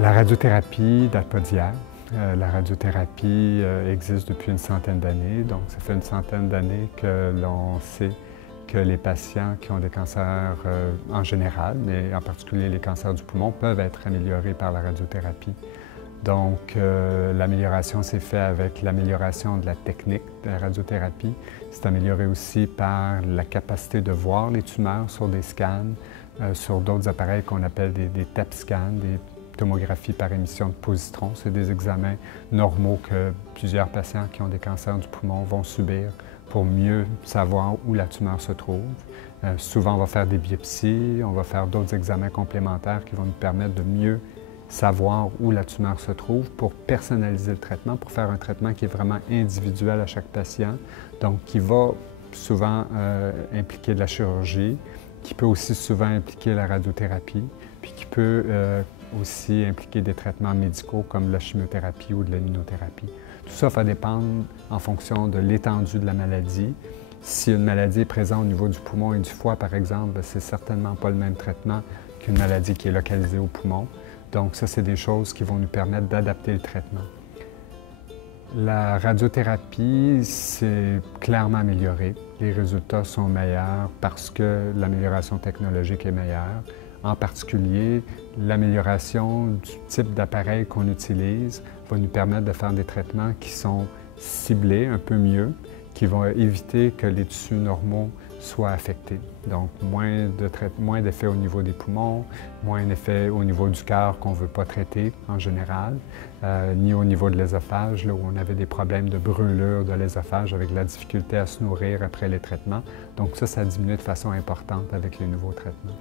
La radiothérapie date pas d'hier. La radiothérapie existe depuis une centaine d'années, donc ça fait une centaine d'années que l'on sait que les patients qui ont des cancers en général, mais en particulier les cancers du poumon, peuvent être améliorés par la radiothérapie. Donc, l'amélioration s'est faite avec l'amélioration de la technique de la radiothérapie. C'est amélioré aussi par la capacité de voir les tumeurs sur des scans, sur d'autres appareils qu'on appelle des TEP scans, des tomographies par émission de positrons. C'est des examens normaux que plusieurs patients qui ont des cancers du poumon vont subir pour mieux savoir où la tumeur se trouve. Souvent, on va faire des biopsies, on va faire d'autres examens complémentaires qui vont nous permettre de mieux savoir où la tumeur se trouve pour personnaliser le traitement, pour faire un traitement qui est vraiment individuel à chaque patient, donc qui va souvent impliquer de la chirurgie, qui peut aussi souvent impliquer la radiothérapie, puis qui peut aussi impliquer des traitements médicaux comme la chimiothérapie ou de l'immunothérapie. Tout ça va dépendre en fonction de l'étendue de la maladie. Si une maladie est présente au niveau du poumon et du foie, par exemple, c'est certainement pas le même traitement qu'une maladie qui est localisée au poumon. Donc ça, c'est des choses qui vont nous permettre d'adapter le traitement. La radiothérapie s'est clairement améliorée. Les résultats sont meilleurs parce que l'amélioration technologique est meilleure. En particulier, l'amélioration du type d'appareil qu'on utilise va nous permettre de faire des traitements qui sont ciblés un peu mieux, qui vont éviter que les tissus normaux soient affectés. Donc, moins d'effets au niveau des poumons, moins d'effets au niveau du cœur qu'on ne veut pas traiter en général, ni au niveau de l'œsophage, là où on avait des problèmes de brûlure de l'œsophage avec la difficulté à se nourrir après les traitements. Donc ça diminue de façon importante avec les nouveaux traitements.